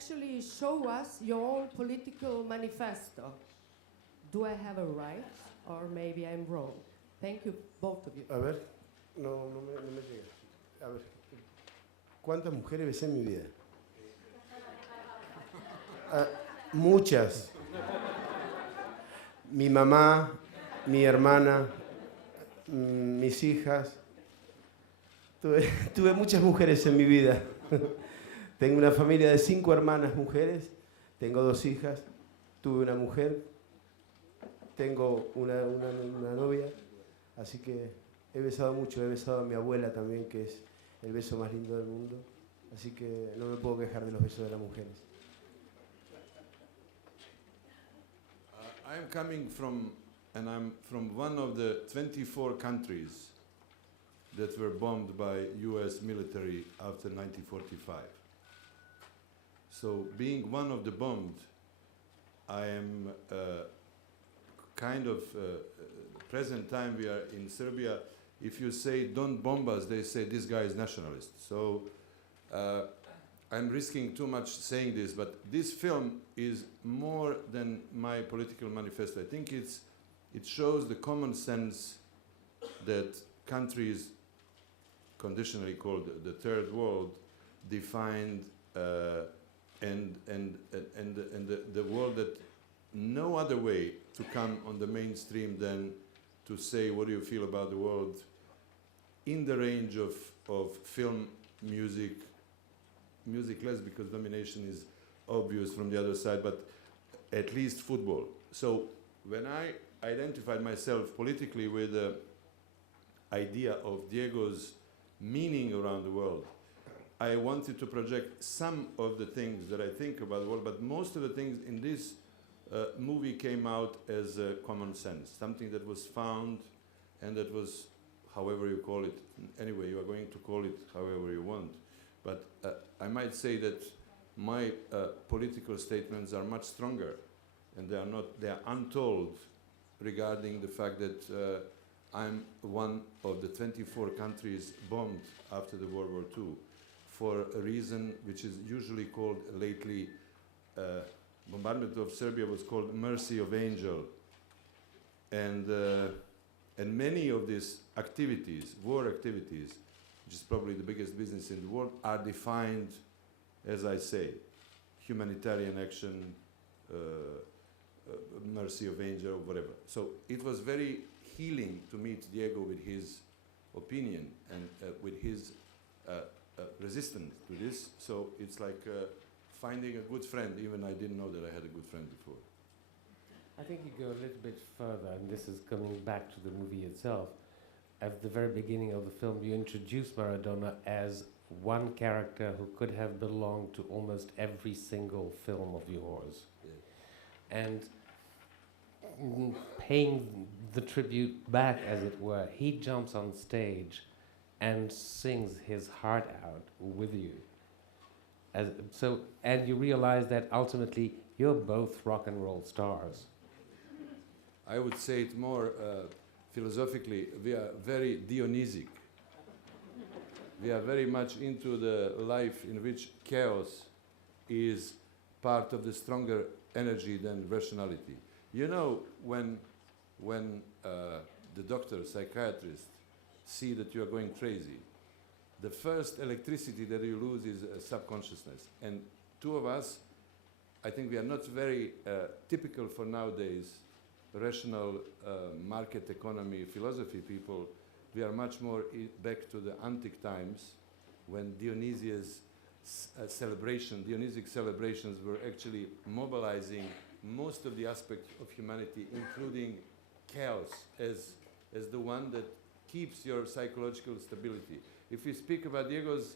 actually show us your own political manifesto. Do I have a right, or maybe I'm wrong? Thank you, both of you. A ver, no me llega. A ver, ¿cuántas mujeres besé en mi vida? Muchas. Mi mamá, mi hermana, mis hijas. Tuve muchas mujeres en mi vida. Tengo una familia de 5 hermanas mujeres, tengo 2 hijas, tuve una mujer, tengo una novia, así que he besado mucho, he besado a mi abuela también, que es el beso más lindo del mundo, así que no me puedo quejar de los besos de las mujeres. I'm coming from, and I'm from one of the 24 countries that were bombed by US military after 1945. So being one of the bombed, I am kind of, present time we are in Serbia, if you say don't bomb us, they say this guy is nationalist. So I'm risking too much saying this, but this film is more than my political manifesto. I think it shows the common sense that countries conditionally called the third world defined and the world that no other way to come on the mainstream than to say what do you feel about the world in the range of film, music less because domination is obvious from the other side, but at least football. So when I identified myself politically with the idea of Diego's meaning around the world, I wanted to project some of the things that I think about the world, but most of the things in this movie came out as common sense, something that was found and that was, however you call it, anyway, you are going to call it however you want. But I might say that my political statements are much stronger, and they are untold regarding the fact that I'm one of the 24 countries bombed after the World War II for a reason which is usually called lately, bombardment of Serbia was called mercy of angel. And many of these activities, war activities, which is probably the biggest business in the world, are defined, as I say, humanitarian action, mercy of angel, whatever. So it was very healing to meet Diego with his opinion and with his resistance to this. So it's like finding a good friend, even I didn't know that I had a good friend before. I think you go a little bit further, and this is coming back to the movie itself. At the very beginning of the film, you introduce Maradona as one character who could have belonged to almost every single film of yours. Yeah. And paying the tribute back, as it were, he jumps on stage and sings his heart out with you. And you realize that ultimately you're both rock and roll stars. I would say it more philosophically, we are very Dionysic. We are very much into the life in which chaos is part of the stronger energy than rationality. You know, when the doctor, psychiatrist, see that you are going crazy, the first electricity that you lose is subconsciousness. And two of us, I think we are not very typical for nowadays, rational market economy philosophy people. We are much more back to the antique times when Dionysia's Dionysic celebrations were actually mobilizing most of the aspects of humanity, including chaos as the one that keeps your psychological stability. If we speak about Diego's,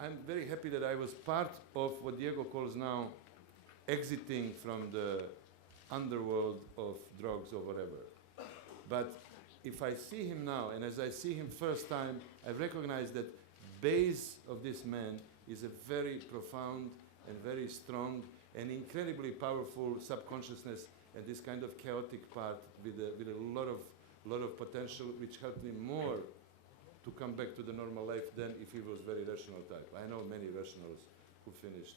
I'm very happy that I was part of what Diego calls now exiting from the underworld of drugs or whatever. But if I see him now, and as I see him first time, I recognize that base of this man is a very profound and very strong and incredibly powerful subconsciousness and this kind of chaotic part with a lot of potential, which helped me more to come back to the normal life than if he was very rational type. I know many rationals who finished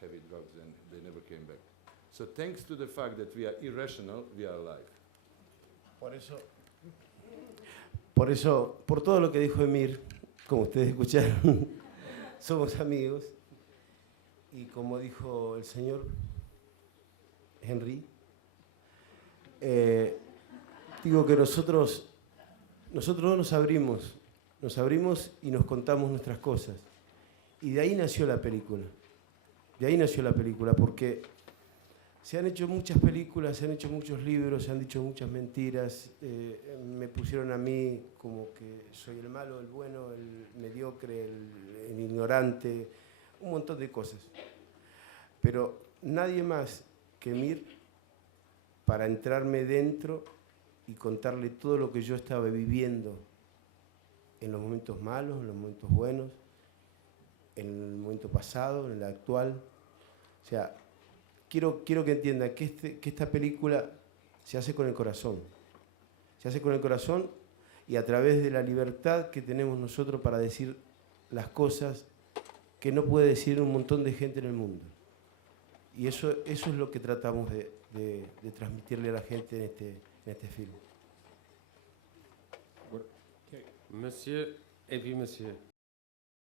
heavy drugs, and they never came back. So thanks to the fact that we are irrational, we are alive. Por todo lo que dijo Emir, como ustedes escucharon, somos amigos. Y como dijo el señor Henry, digo que nosotros nos abrimos y nos contamos nuestras cosas. Y de ahí nació la película. Porque se han hecho muchas películas, se han hecho muchos libros, se han dicho muchas mentiras. Me pusieron a mí como que soy el malo, el bueno, el mediocre, el ignorante, un montón de cosas. Pero nadie más que Mir para entrarme dentro y contarle todo lo que yo estaba viviendo en los momentos malos, en los momentos buenos, en el momento pasado, en el actual. O sea, quiero que entiendan que esta película se hace con el corazón. Se hace con el corazón y a través de la libertad que tenemos nosotros para decir las cosas que no puede decir un montón de gente en el mundo. Y eso es lo que tratamos de transmitirle a la gente en este film. Monsieur, et puis monsieur.